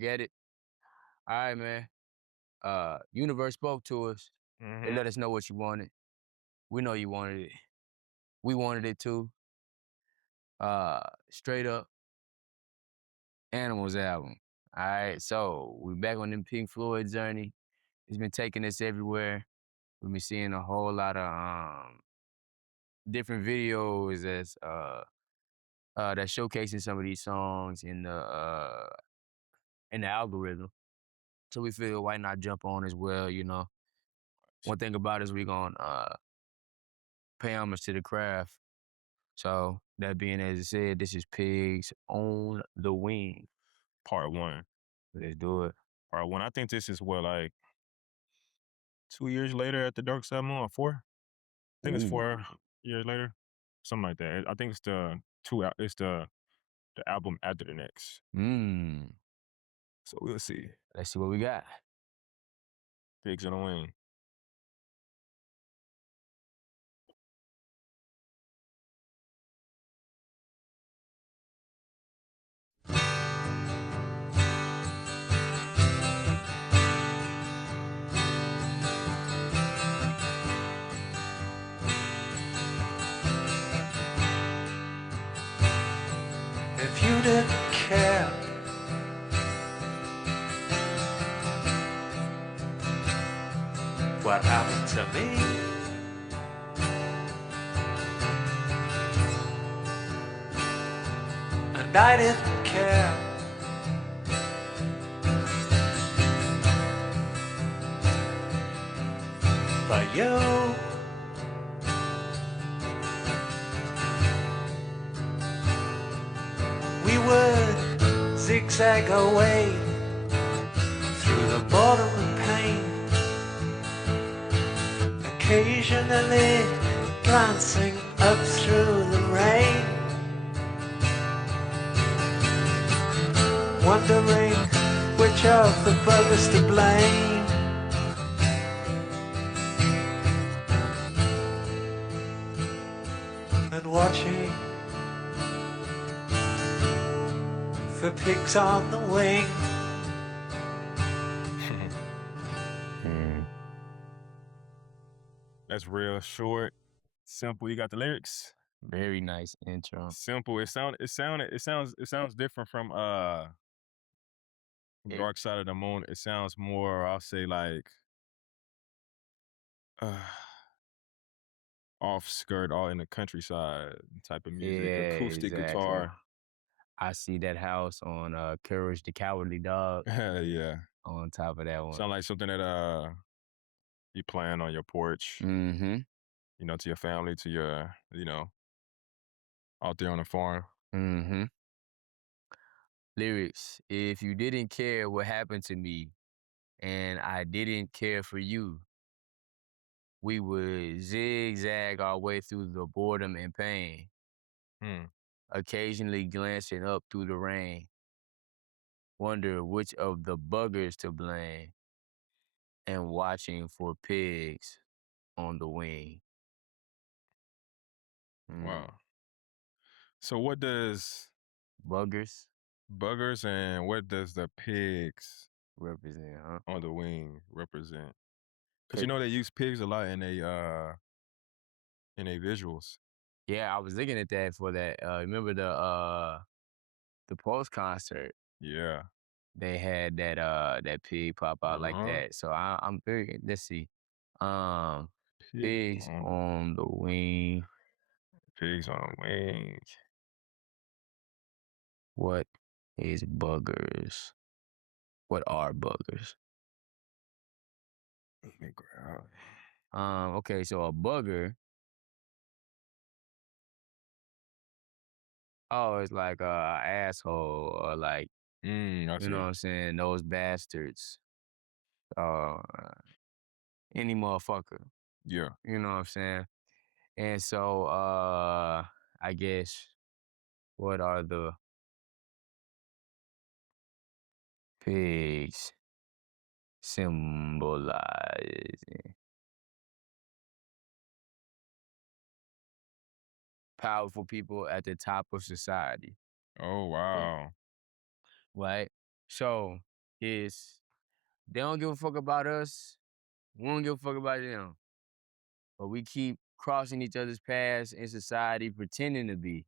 back at it. All right, man. Universe spoke to us. They Mm-hmm. let us know what you wanted. We know you wanted it. We wanted it too. Straight up Animals album. All right, so we back on them Pink Floyd journey. It's been taking us everywhere. We've been seeing a whole lot of different videos that's showcasing some of these songs in the algorithm. So we figure why not jump on as well. One thing about it is we gonna pay homage to the craft. So that being as I said, this is Pigs on the Wing. Part one. Let's do it. Part one. I think this is what, like 2 years later at the Dark Side Moon, or 4? I think it's Ooh. 4 years later, something like that. I think it's the album after the next. Mmm. So we'll see. Let's see what we got. Pigs on the Wing. If you didn't care what happened to me, and I didn't care for you, we would zigzag away through the bottom of pain, occasionally glancing up through the rain, wondering which of the buggers to blame. And watching for pigs on the wing. That's real short, simple. You got the lyrics. Very nice intro. Simple. It sounds different from It- Dark Side of the Moon. It sounds more, I'll say, like uh, off skirt, all in the countryside type of music, yeah, acoustic exactly. guitar. I see that house on Courage the Cowardly Dog Yeah. on top of that one. Sound like something that you playing on your porch, Mm-hmm. to your family, to your, out there on the farm. Mm-hmm. Lyrics. If you didn't care what happened to me and I didn't care for you, we would zigzag our way through the boredom and pain, Hmm. occasionally glancing up through the rain, wonder which of the buggers to blame, and watching for pigs on the wing. Mm. Wow. So what does Buggers buggers and what does the pigs represent, huh? on the wing represent? Because Pick. they use pigs a lot in a visuals. Yeah, I was looking at that for that. Remember the post concert? Yeah. They had that pig pop out like Uh-huh. that. So I'm very let's see. Um Pigs Pigs on on the wing. pigs on wings. What is buggers? What are buggers? Let me grab. Okay, so a bugger, oh, it's like a asshole or like, I you know what see. I'm saying, those bastards. Uh any motherfucker. Yeah. You know what I'm saying? And so I guess what are the pigs symbolizing? Powerful people at the top of society, Oh, yeah, wow. right? So is they don't give a fuck about us. We don't give a fuck about them. But we keep crossing each other's paths in society, pretending to be.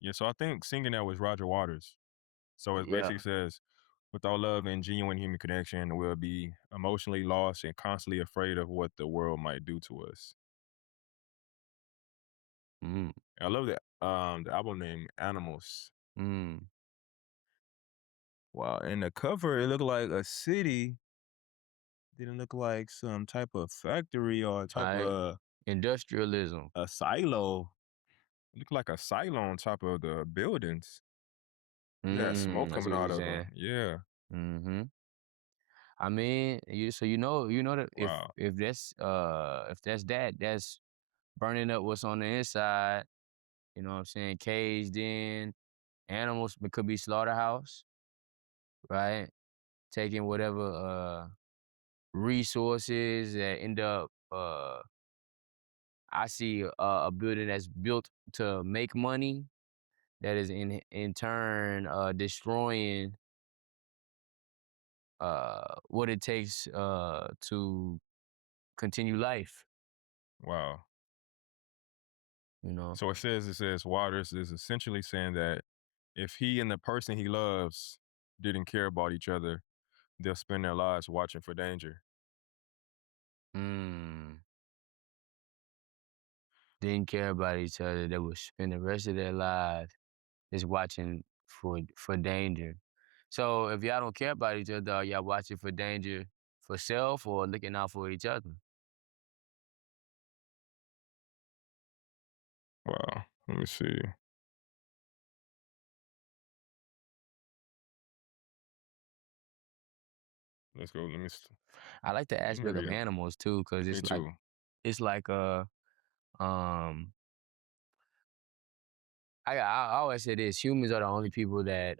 Yeah, so I think singing that was Roger Waters. So it basically Yeah. says, without love and genuine human connection, we'll be emotionally lost and constantly afraid of what the world might do to us. Mm. I love that the album name Animals. Mm. Wow, in the cover it looked like a city. Didn't look like some type of factory or type Right? of Industrialism. a silo. It looked like a silo on top of the buildings. It had smoke I see coming what out you're of saying. them. Yeah. Mm-hmm. I mean, you know that Wow. if that's that's burning up what's on the inside, you know what I'm saying, caged in, animals it could be slaughterhouse, right? Taking whatever resources that end up I see a building that's built to make money that is in turn destroying what it takes to continue life, Wow. you know. So it says Waters is essentially saying that if he and the person he loves didn't care about each other, they'll spend their lives watching for danger. Mm. Didn't care about each other. They would spend the rest of their lives just watching for danger. So if y'all don't care about each other, are y'all watching for danger for self or looking out for each other? Wow. Let me see. Let's go. I like the Let me aspect of read. animals too, because Me too. it's like um I always say this: humans are the only people Okay,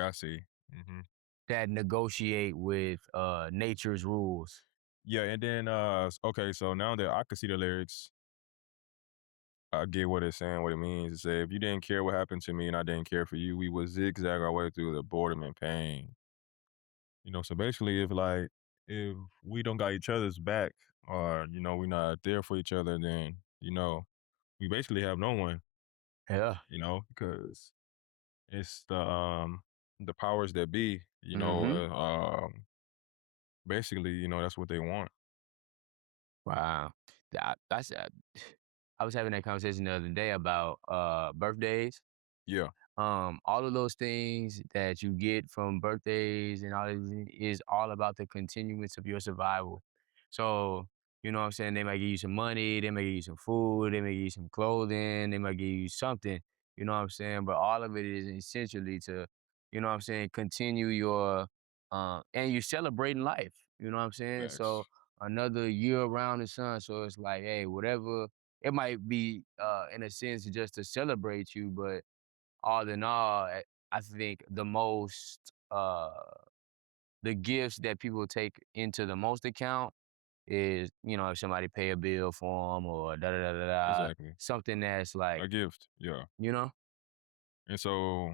I see. Hmm. that negotiate with nature's rules. Yeah, and then okay, so now that I can see the lyrics, I get what it's saying, what it means. It say, if you didn't care what happened to me and I didn't care for you, we would zigzag our way through the boredom and pain. So basically if we don't got each other's back or, we're not there for each other, then, we basically have no one, Yeah. because it's the powers that be, Mm-hmm. basically, that's what they want. Wow. That's I was having that conversation the other day about birthdays. Yeah, All of those things that you get from birthdays and all this is all about the continuance of your survival. So, you know what I'm saying? They might give you some money, they might give you some food, they might give you some clothing, they might give you something, you know what I'm saying? But all of it is essentially to, you know what I'm saying, continue your and you're celebrating life, you know what I'm saying? So facts. another year around the sun. So it's like, hey, whatever it might be in a sense just to celebrate you, but all in all, I think the gifts that people take into the most account is, you know, if somebody pay a bill for them or da da da da da, Exactly. something that's like, A gift. Yeah. you know, And so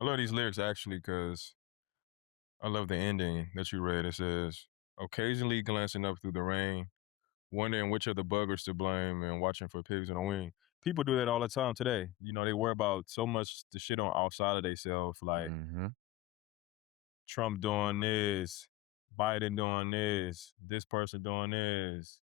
I love these lyrics actually because I love the ending that you read. It says, occasionally glancing up through the rain, wondering which of the buggers to blame and watching for pigs on the wing. People do that all the time today. They worry about so much the shit on outside of themselves, like mm-hmm, Trump doing this, Biden doing this person doing this,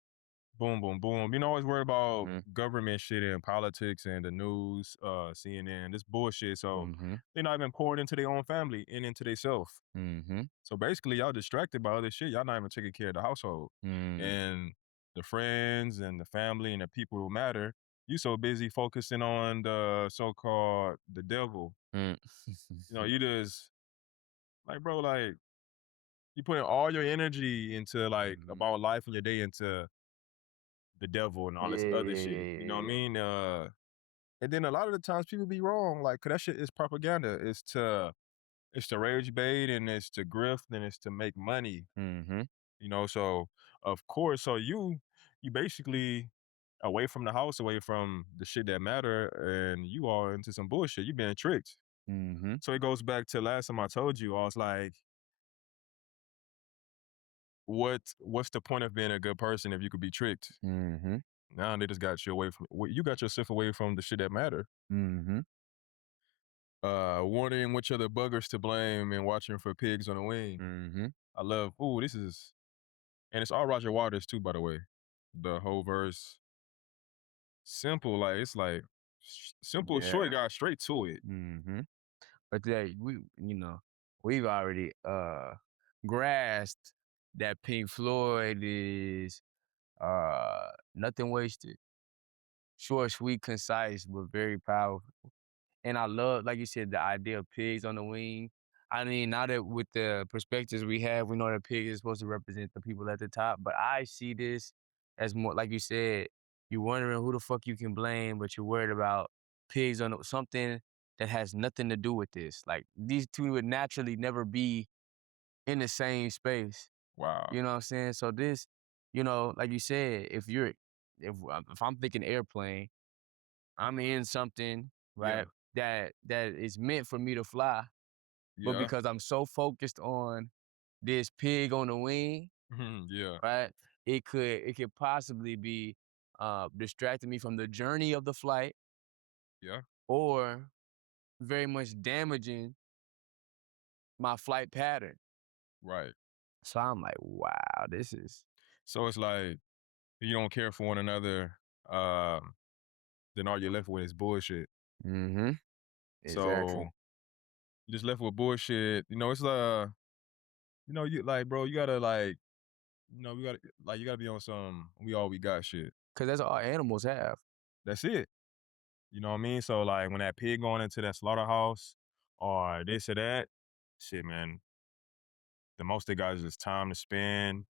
boom, boom, boom. Always worried about mm-hmm, government shit and politics and the news, CNN, this bullshit. So mm-hmm, they're not even pouring into their own family and into themselves. mm-hmm, So basically, y'all distracted by other shit. Y'all not even taking care of the household mm, and the friends and the family and the people who matter. You so busy focusing on the so-called the devil. mm. You just like, bro, like you putting all your energy into like Mhm. about life and your day into the devil and all Yeah, this other yeah, shit. yeah, You know yeah, what I yeah. mean? And then a lot of the times people be wrong, like, cause that shit is propaganda. It's to rage bait and it's to grift and it's to make money. Mm-hmm, So of course, so you basically away from the house, away from the shit that matter, and you are into some bullshit. You being tricked. Mm-hmm. So it goes back to last time I told you, I was like, what's the point of being a good person if you could be tricked? Mm-hmm. Now they just got you away from, you got yourself away from the shit that matter. Mm-hmm. Wondering which other buggers to blame and watching for pigs on the wing. Mm-hmm. I love, this is, and it's all Roger Waters too, by the way. The whole verse, simple, like, it's like, simple, short, got straight to it. Mm-hmm. But we've already grasped that Pink Floyd is nothing wasted. Short, sweet, concise, but very powerful. And I love, like you said, the idea of pigs on the wing. I mean, now that with the perspectives we have, we know that pig is supposed to represent the people at the top. But I see this as more, like you said, you're wondering who the fuck you can blame, but you're worried about pigs on something that has nothing to do with this. Like these two would naturally never be in the same space. Wow. You know what I'm saying? So this, like you said, if I'm thinking airplane, I'm in something, right? That is meant for me to fly. But Yeah. because I'm so focused on this pig on the wing, Yeah. right? It could possibly be distracting me from the journey of the flight Yeah. or very much damaging my flight pattern. Right. So I'm like, wow, this is So it's like, you don't care for one another, then all you're left with is bullshit. mm-hmm. So Exactly. you just left with bullshit. It's you like, bro, you gotta like, you gotta be on some we all we got shit. Cause that's all animals have. That's it. You know what I mean? So like when that pig going into that slaughterhouse or this or that, shit, man, the most they got is just time to spend,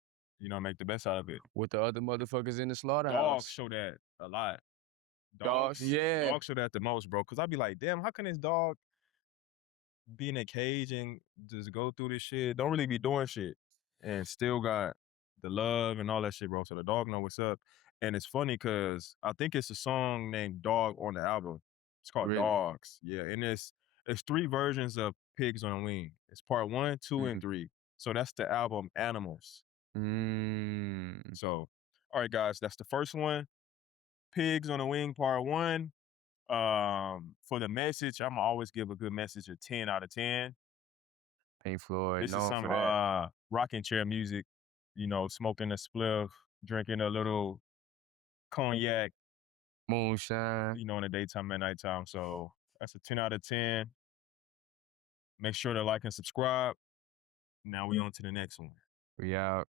make the best out of it. With the other motherfuckers in the Dogs slaughterhouse. show that a lot. Dogs, yeah. Dogs show that the most, bro. Cause I'd be like, damn, how can this dog be in a cage and just go through this shit, don't really be doing shit, and still got the love and all that shit, bro. So the dog know what's up. And it's funny because I think it's a song named Dog on the album. It's called Really? Dogs. Yeah, and it's 3 versions of Pigs on a Wing. It's part 1, 2, and 3. So that's the album Animals. Mm. So, all right, guys, that's the first one. Pigs on a Wing, part 1. For the message, I'ma always give a good message a 10 out of 10. Pink Floyd, This is known some for that. rocking chair music, smoking a spliff, drinking a little cognac, Moonshine. in the daytime and nighttime. So that's a 10 out of 10. Make sure to like and subscribe. Now we on to the next one. We out.